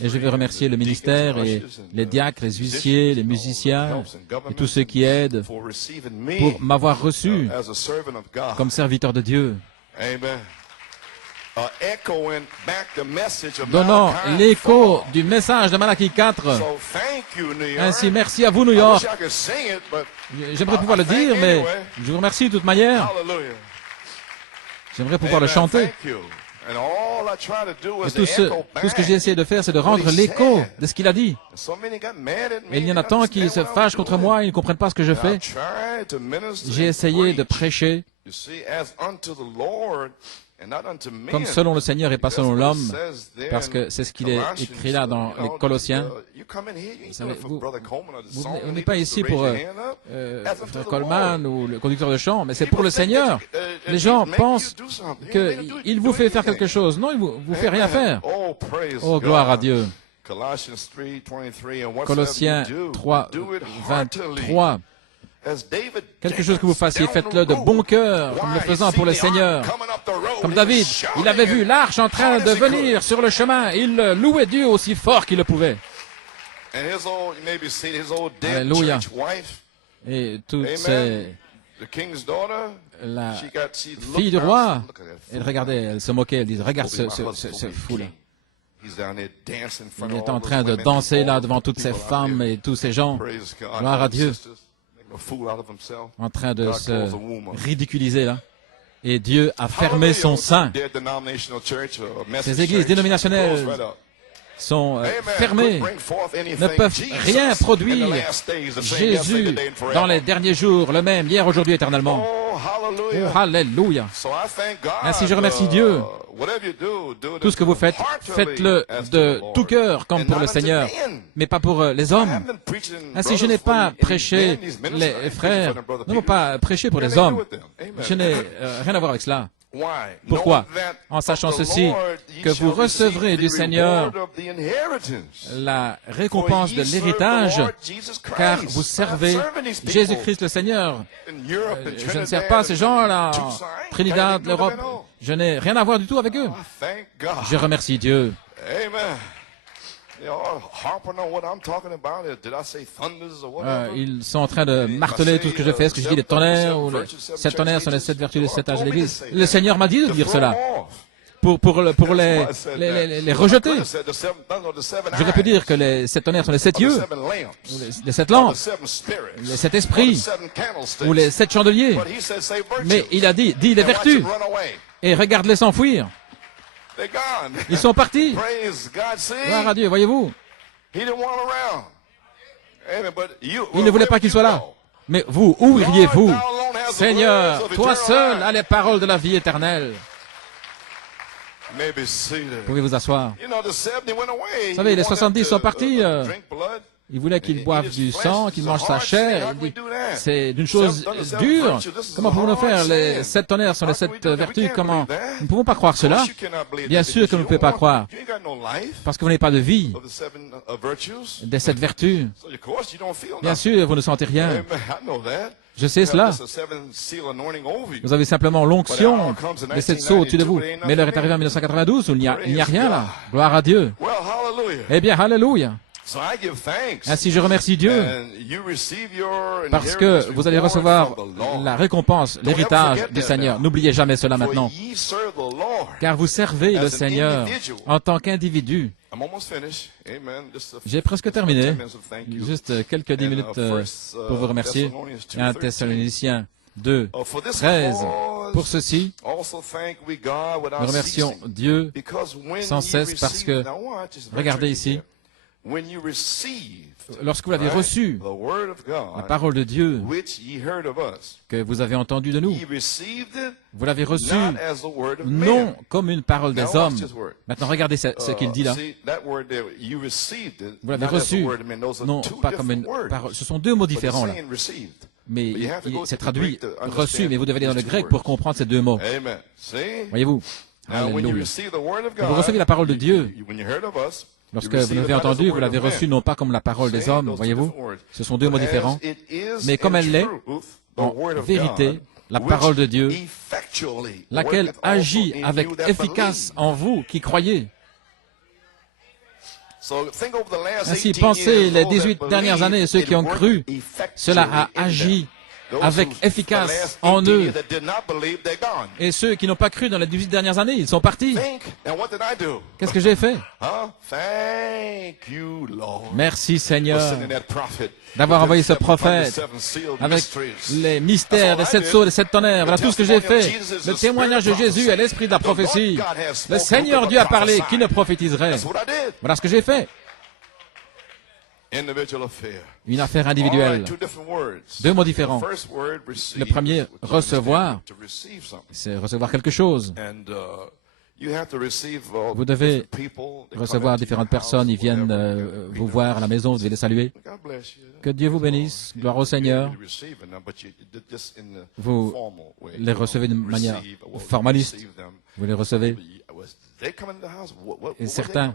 Et je veux remercier le ministère et les diacres, les huissiers, les musiciens et tous ceux qui aident pour m'avoir reçu comme serviteur de Dieu, donnant l'écho du message de Malachie 4. Ainsi, merci à vous, New York. J'aimerais pouvoir le dire, mais je vous remercie de toute manière. J'aimerais pouvoir le chanter. Et tout ce que j'ai essayé de faire, c'est de rendre l'écho de ce qu'il a dit. Et il y en a tant qui se fâchent contre moi, ils ne comprennent pas ce que je fais. J'ai essayé de prêcher comme selon le Seigneur et pas selon l'homme, parce que c'est ce qu'il est écrit là dans les Colossiens. Vous n'êtes pas ici pour Frère Coleman ou le conducteur de chant, mais c'est pour le Seigneur. Les gens pensent qu'il vous fait faire quelque chose. Non, il vous fait rien faire. Oh, gloire à Dieu. Colossiens 3, 23. Quelque chose que vous fassiez, faites-le de bon cœur, comme le faisant pour le Seigneur. Comme David, il avait vu l'arche en train de venir sur le chemin, il louait Dieu aussi fort qu'il le pouvait. Alléluia. Et toutes ces... La fille du roi, elle regardait, elle se moquait, elle disait, regarde ce fou-là. Il est en train de danser là devant toutes ces femmes et tous ces gens. Gloire à Dieu. En train de se ridiculiser là. Et Dieu a fermé son sein. Ces églises dénominationnelles sont fermées, ne peuvent rien produire. Jésus, dans les derniers jours, le même, hier, aujourd'hui, éternellement. Oh, alléluia. Ainsi, je remercie Dieu. Tout ce que vous faites, faites-le de tout cœur, comme pour le Seigneur, mais pas pour les hommes. Ainsi, je n'ai pas prêché les frères, non pas prêché pour les hommes. Je n'ai rien à voir avec cela. Pourquoi? En sachant ceci, que vous recevrez du Seigneur la récompense de l'héritage, car vous servez Jésus-Christ le Seigneur. Je ne sers pas ces gens-là, Trinidad, l'Europe. Je n'ai rien à voir du tout avec eux. Je remercie Dieu. Ils sont en train de marteler tout ce que je fais. Est-ce que je dis les tonnerres ou les 7 tonnerres sont les 7 vertus des 7 âges de l'Église? Le Seigneur m'a dit de dire cela. Pour les rejeter. J'aurais pu dire que les 7 tonnerres sont les 7 yeux, les 7 lampes, les 7 esprits, ou les 7 chandeliers. Mais il a dit les vertus, et regarde-les s'enfuir. Ils sont partis. Gloire à Dieu, voyez-vous. Il ne voulait pas qu'ils soient là. Mais vous, où iriez-vous? Seigneur, toi seul as les paroles de la vie éternelle. Pouvez vous asseoir. Vous savez, les 70 sont partis. Ils voulaient qu'ils boivent du sang, qu'ils mangent sa chair. C'est d'une chose dure. Comment pouvons-nous faire? Les 7 tonnerres sont les 7 vertus. Comment? Nous ne pouvons pas croire cela. Bien sûr que vous ne pouvez pas croire. Parce que vous n'avez pas de vie des 7 vertus. Bien sûr, vous ne sentez rien. Je sais cela. Vous avez simplement l'onction des 7 sceaux au-dessus de vous. Mais l'heure est arrivée en 1992 où il n'y a rien là. Gloire à Dieu. Eh bien, alléluia. Ainsi, je remercie Dieu parce que vous allez recevoir la récompense, l'héritage du Seigneur. N'oubliez jamais cela maintenant, car vous servez le Seigneur en tant qu'individu. J'ai presque terminé. Juste quelques 10 minutes pour vous remercier. 1 Thessaloniciens 2, 13. Pour ceci, nous remercions Dieu sans cesse parce que, regardez ici, lorsque vous l'avez reçu, la parole de Dieu que vous avez entendue de nous, vous l'avez reçue non comme une parole des hommes. Maintenant, regardez ce qu'il dit là. Vous l'avez reçue non pas comme une parole. Ce sont deux mots différents là. Mais c'est traduit reçu, mais vous devez aller dans le grec pour comprendre ces deux mots. Voyez-vous? Alléluia. Vous recevez la parole de Dieu. Lorsque vous l'avez entendu, vous l'avez reçu non pas comme la parole des hommes, voyez-vous, ce sont deux mots différents, mais comme elle l'est, en vérité, la parole de Dieu, laquelle agit avec efficace en vous qui croyez. Ainsi, pensez les 18 dernières années, ceux qui ont cru, cela a agi avec efficace en eux. Et ceux qui n'ont pas cru dans les 18 dernières années, ils sont partis. Qu'est-ce que j'ai fait? Merci Seigneur d'avoir envoyé ce prophète avec les mystères des 7 sceaux, des 7 tonnerres. Voilà tout ce que j'ai fait. Le témoignage de Jésus est l'esprit de la prophétie. Le Seigneur Dieu a parlé, qui ne prophétiserait? Voilà ce que j'ai fait. Une affaire individuelle. 2 mots différents. Le premier, recevoir, c'est recevoir quelque chose. Vous devez recevoir différentes personnes, ils viennent vous voir à la maison, vous devez les saluer. Que Dieu vous bénisse, gloire au Seigneur. Vous les recevez d'une manière formaliste, vous les recevez. Et certains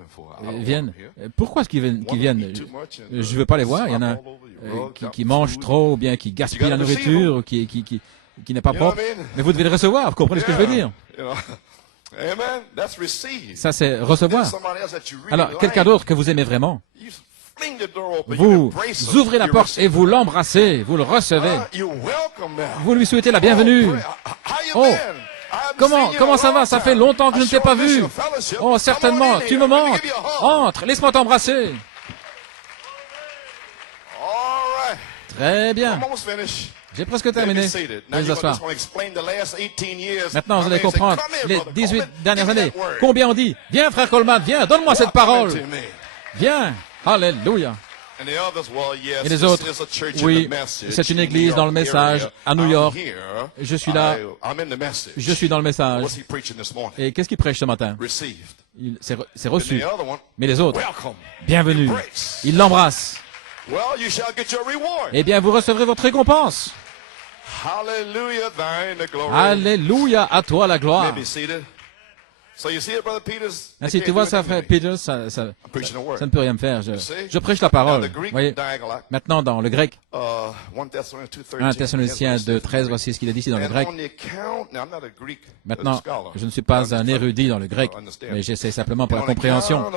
viennent. Pourquoi est-ce qu'ils viennent? Je ne veux pas les voir. Il y en a qui mangent trop, ou bien qui gaspillent la nourriture, ou qui n'est pas propre. Mais vous devez les recevoir, vous comprenez ce que je veux dire? Ça, c'est recevoir. Alors, quelqu'un d'autre que vous aimez vraiment, vous ouvrez la porte et vous l'embrassez, vous le recevez. Vous lui souhaitez la bienvenue. Oh! Comment ça va? Ça fait longtemps que je ne t'ai pas vu. Oh, certainement, tu me manques. Entre, laisse-moi t'embrasser. Très bien. J'ai presque terminé. Veuillez vous asseoir. Maintenant, vous allez comprendre les 18 dernières années. Combien on dit? Viens, frère Coleman, viens, donne-moi cette parole. Viens. Alléluia. Et les autres, oui, c'est une église dans le message à New York. Je suis là, je suis dans le message. Et qu'est-ce qu'il prêche ce matin? C'est reçu. Mais les autres, bienvenue. Ils l'embrassent. Eh bien, vous recevrez votre récompense. Alléluia, à toi la gloire. Ainsi, tu vois ça, frère Peter, ça ne peut rien me faire. Je prêche la parole. Voyez, maintenant, dans le grec, 1 Thessaloniciens 2:13, voici ce qu'il est dit ici dans le grec. Maintenant, je ne suis pas un érudit dans le grec, mais j'essaie simplement pour la compréhension.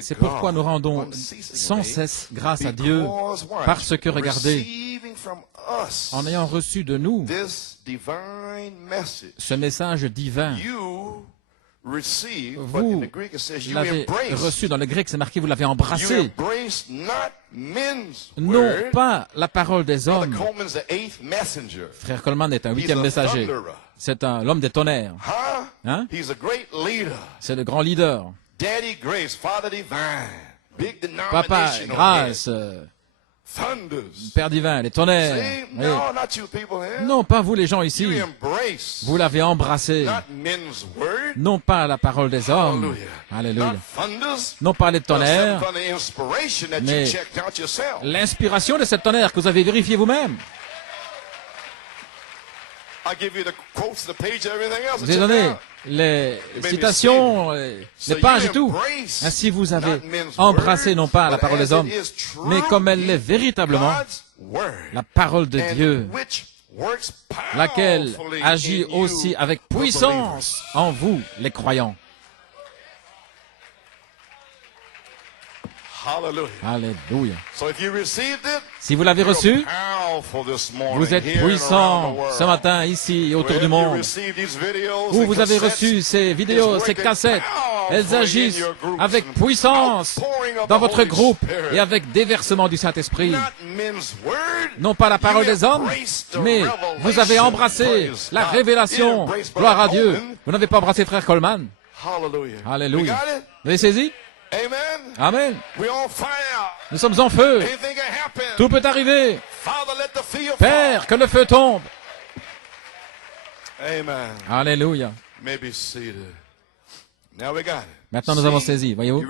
C'est pourquoi nous rendons sans cesse grâce à Dieu, parce que, regardez, en ayant reçu de nous ce message divin, vous l'avez reçu, dans le grec c'est marqué, vous l'avez embrassé. Non pas la parole des hommes. Frère Coleman est un 8e messager. C'est l'homme des tonnerres. Hein? C'est le grand leader. Papa, grâce, Père divin, les tonnerres. Non, pas vous les gens ici. Vous l'avez embrassé. Non pas la parole des hommes. Alléluia. Non pas les tonnerres, mais l'inspiration de cette tonnerre que vous avez vérifié vous-même. Je vous ai donné les citations, les pages et tout. Ainsi vous avez embrassé non pas la parole des hommes, mais comme elle l'est véritablement, la parole de Dieu, laquelle agit aussi avec puissance en vous, les croyants. Alléluia. Si vous l'avez reçu, vous êtes puissant ce matin, ici et autour du monde. Ou vous avez reçu ces vidéos, ces cassettes. Elles agissent avec puissance dans votre groupe et avec déversement du Saint-Esprit. Non pas la parole des hommes, mais vous avez embrassé la révélation. Gloire à Dieu. Vous n'avez pas embrassé frère Coleman. Alléluia. Vous avez saisi? Amen. Nous sommes en feu. Tout peut arriver. Père, que le feu tombe. Alléluia. Maintenant, nous avons saisi. Voyez-vous?